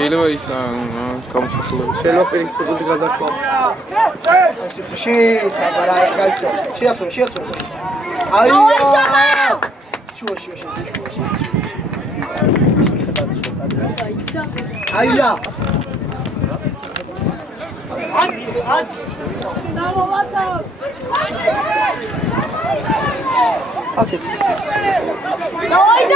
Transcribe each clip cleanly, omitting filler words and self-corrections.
შეიძლება ის გამოსახულება. შეიძლება პირიქითი გადაკვა. შეიძლება რა გაიწო. შეასრულე. აი. შუა. აია. დავა ვაცა. აკეთ. დავით.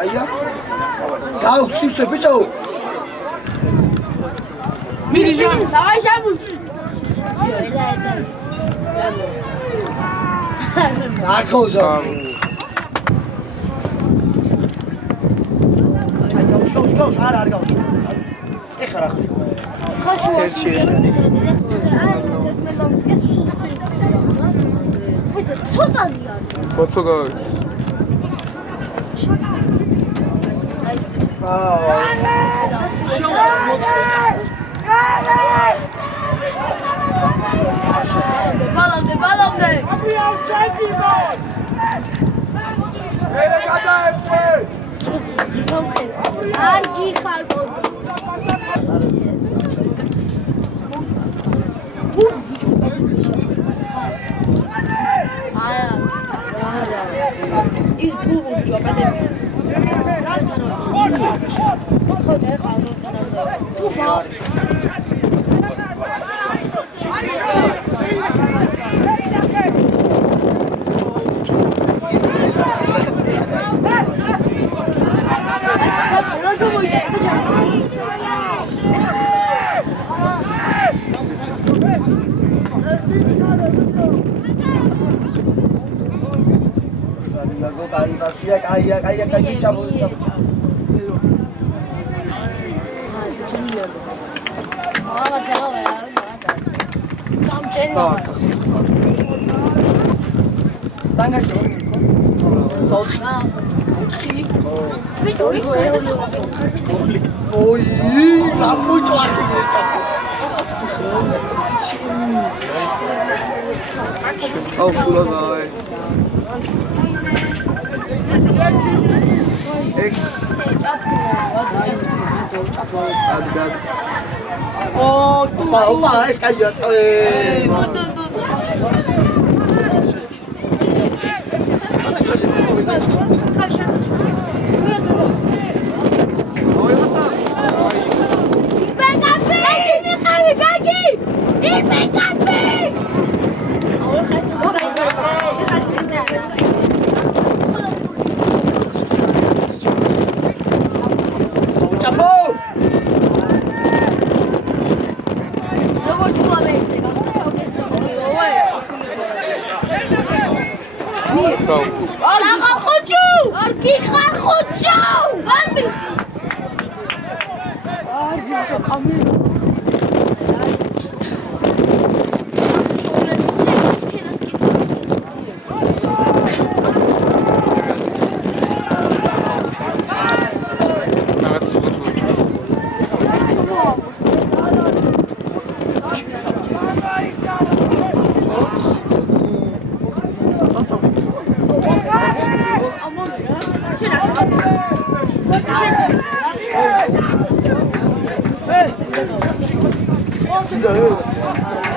აია. გაუ, სივრცე ბიჭო. მირიჟან, დავაი შამუ. ახოჯა. აი გავუშ, არ გავუშ. ეხა რა ხდება? ხაშუაში. ცოტანია. ცოტა. ბალამდე. არ გიხარ ის ბუბუ აკადემია. ხოდა ხა კაი ჩაბო. Opa, es cayó.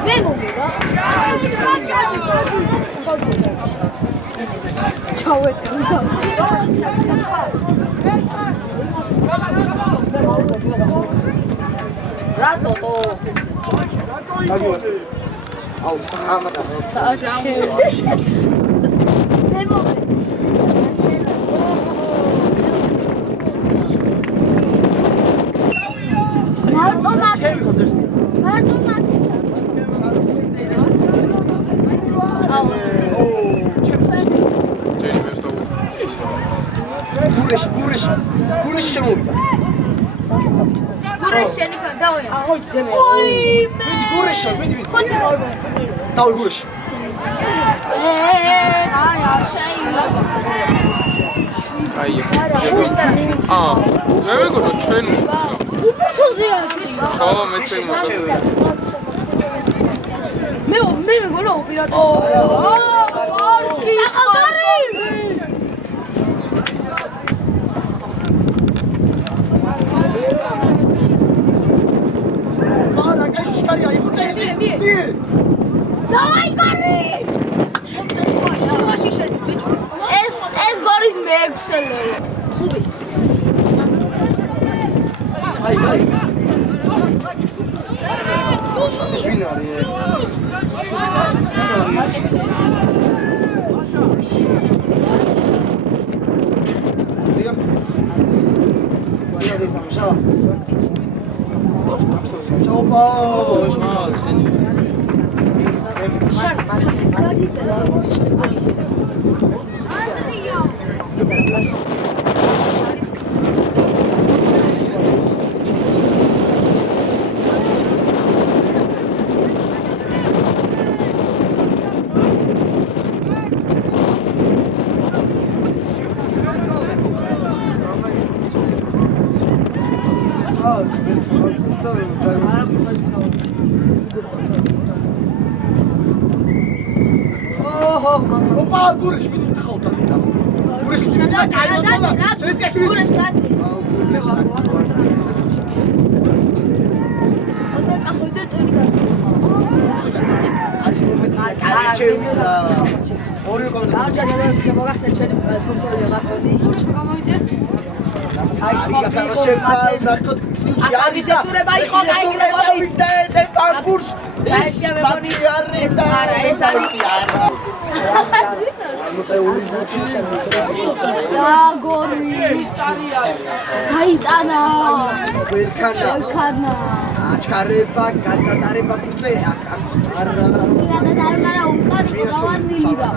მე მომვა. ჩავეტევ. რატო? აუ საამადა. საჩე. მე მომეც. მარტო მათი. ჯერი ვერ დავუყო. გურეში შემოვიდა. გურეშენი დავია. აჰოი ძმე. მიდი გურეში, მიდი. ხოცი მორბა. დავი გურეში. აი არ შეიძლება. აი. მე მეგონა ჩვენ უფრთოზე ასწი. ხო მეც მოგწევია. მე მეგონა ოპერატორი. კარგი. არა, კაშკარი აიფუტე ეს. დავაი გარი. ეს გორის მეექვსელი. ხუბი. აი. ეს ვინ არის? ოპა გურეში მიდი ხავდა. გურეში მიდი და გაიგონა. შეიძლება გურეში დადი. აუ გურეში. ოდა კახოზე ტენი გადი. აი მომენტია კაჩევდა. ორი კონდა. აჯერე მოგახსენ ჩვენი სპონსორია ლაკონი. ხო გამოიძე? აი გაკაროშება ნახოთ სიუცი არის და ზურება იყო გაიგე და ეს კონკურს არა ეს არის არა მოწეული ბუთი გორი გაიტანა ველქანა აჩქარება გადატარება ფუძე არა გადატარება უკარი გავანილი და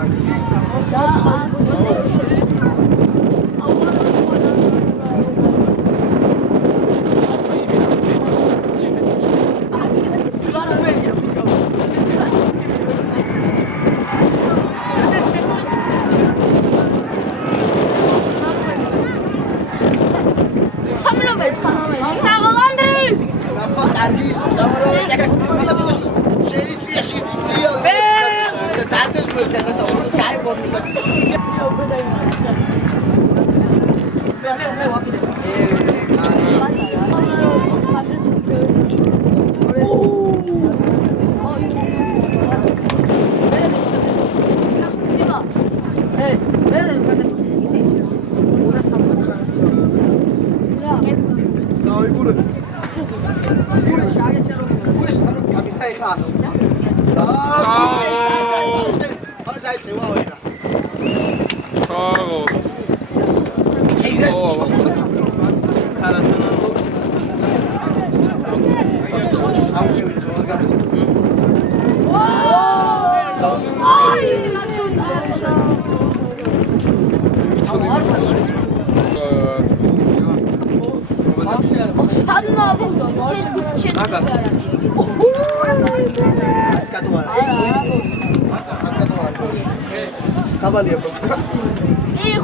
კაბალია პოს.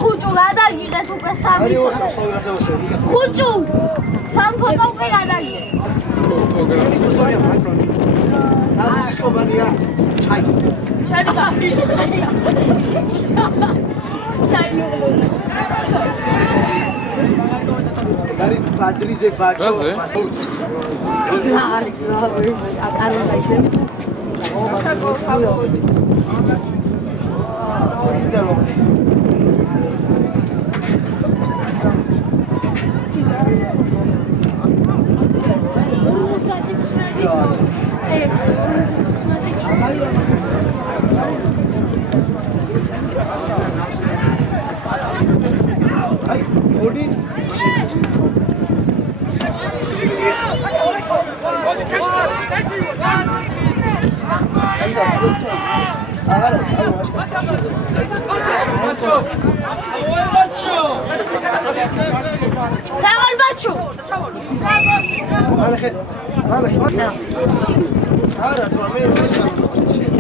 ხუჭუ გადაგიღეთ უკვე სამი. არის ოსა ხოლმე ხუჭუ სამ ფოტო უკვე გადაგიღეთ. ეს მოსორია მაკრონი. ამ ის კომპანია ჩაის. ჩაი. არის პადრიზე ბაჭო. რაზე? მაღალი გზავრი აკარონდა ისე აი, ორი საღალ ბაჩო არა, არა, არა, არა,